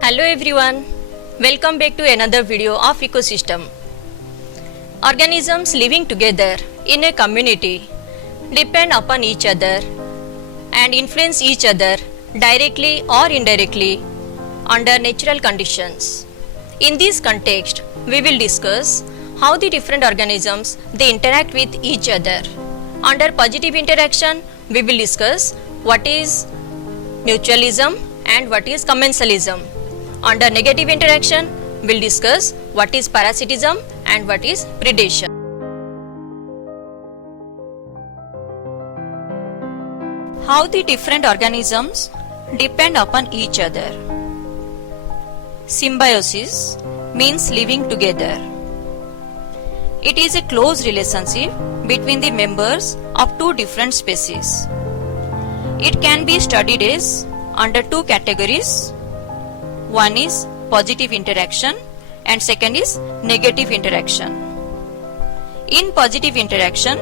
Hello everyone, welcome back to another video of ecosystem. Organisms living together in a community depend upon each other and influence each other directly or indirectly under natural conditions. In this context, we will discuss how the different organisms they interact with each other. Under positive interaction, we will discuss what is mutualism and what is commensalism. Under negative interaction, we will discuss what is parasitism and what is predation. How the different organisms depend upon each other. Symbiosis means living together. It is a close relationship between the members of two different species. It can be studied as under two categories. One is positive interaction and second is negative interaction. In positive interaction,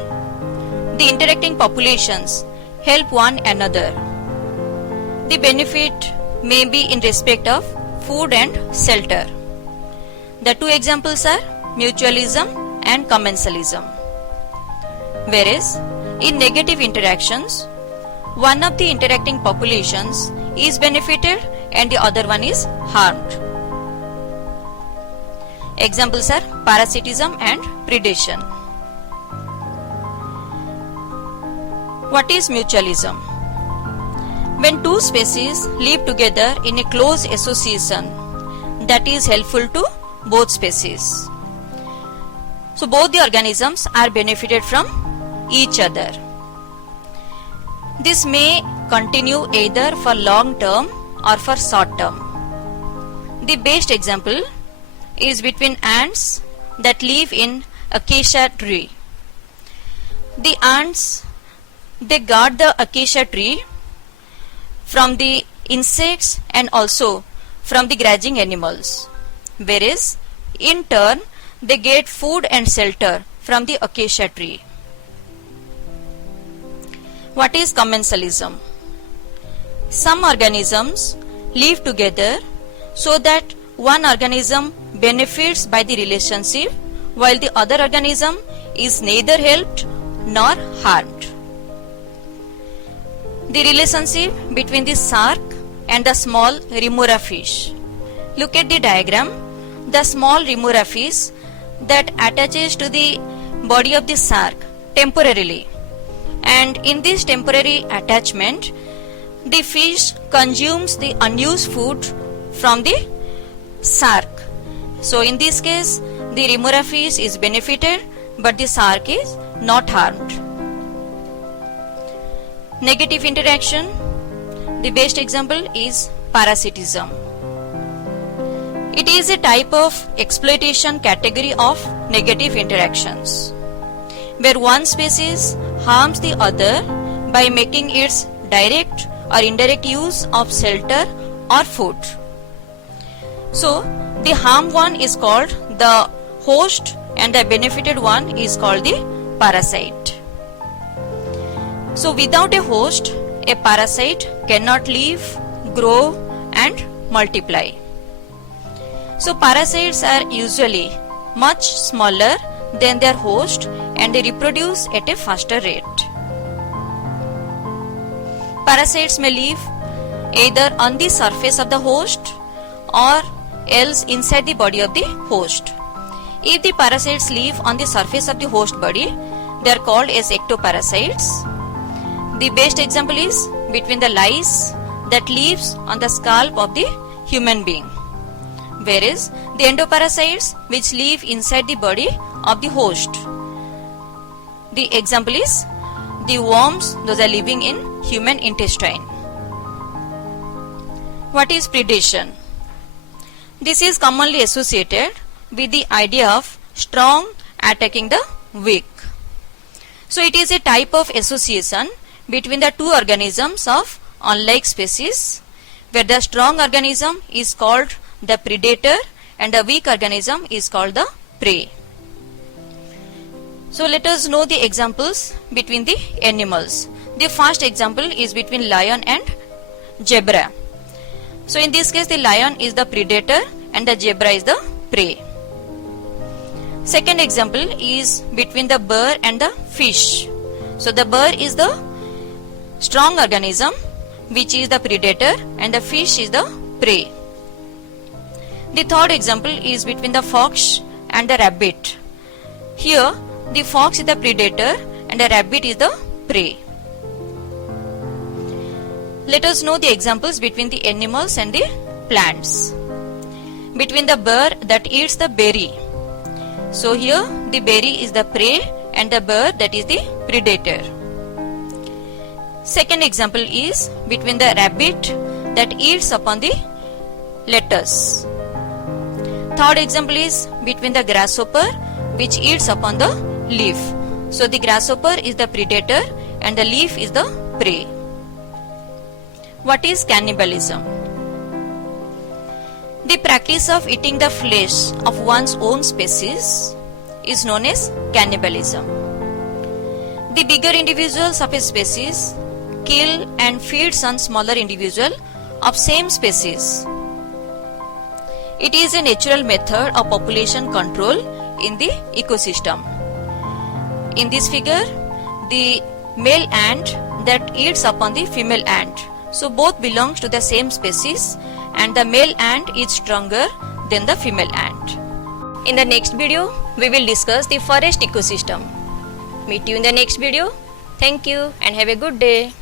the interacting populations help one another. The benefit may be in respect of food and shelter. The two examples are mutualism and commensalism. Whereas in negative interactions, one of the interacting populations is benefited and the other one is harmed. Examples are parasitism and predation. What is mutualism? When two species live together in a close association that is helpful to both species. So both the organisms are benefited from each other. This may continue either for long term or for short term. The best example is between ants that live in acacia tree. The ants they guard the acacia tree from the insects and also from the grazing animals, whereas in turn they get food and shelter from the acacia tree. What is commensalism? Some organisms live together so that one organism benefits by the relationship while the other organism is neither helped nor harmed. The relationship between the shark and the small remora fish. Look at the diagram. The small remora fish that attaches to the body of the shark temporarily, and in this temporary attachment the fish consumes the unused food from the shark. So in this case the remora fish is benefited but the shark is not harmed. Negative interaction, the best example is parasitism. It is a type of exploitation category of negative interactions, where one species harms the other by making its direct or indirect use of shelter or food. So, the harmed one is called the host and the benefited one is called the parasite. So, without a host, a parasite cannot live, grow and multiply. So parasites are usually much smaller than their host and they reproduce at a faster rate. Parasites may live either on the surface of the host or else inside the body of the host. If the parasites live on the surface of the host body, they are called as ectoparasites. The best example is between the lice that lives on the scalp of the human being, whereas the endoparasites which live inside the body of the host. The example is the worms, those are living in human intestine. What is predation? This is commonly associated with the idea of strong attacking the weak. So it is a type of association between the two organisms of unlike species, where the strong organism is called the predator and the weak organism is called the prey. So let us know the examples between the animals. The first example is between lion and zebra. So in this case the lion is the predator and the zebra is the prey. Second example is between the bear and the fish. So the bear is the strong organism which is the predator and the fish is the prey. The third example is between the fox and the rabbit. Here the fox is the predator and the rabbit is the prey. Let us know the examples between the animals and the plants. Between the bear that eats the berry. So here the berry is the prey and the bear that is the predator. Second example is between the rabbit that eats upon the lettuce. Third example is between the grasshopper which eats upon the leaf. So the grasshopper is the predator and the leaf is the prey. What is cannibalism? The practice of eating the flesh of one's own species is known as cannibalism. The bigger individuals of a species kill and feed some smaller individual of same species. It is a natural method of population control in the ecosystem. In this figure, the male ant that eats upon the female ant. So both belongs to the same species and the male ant is stronger than the female ant. In the next video, we will discuss the forest ecosystem. Meet you in the next video. Thank you and have a good day.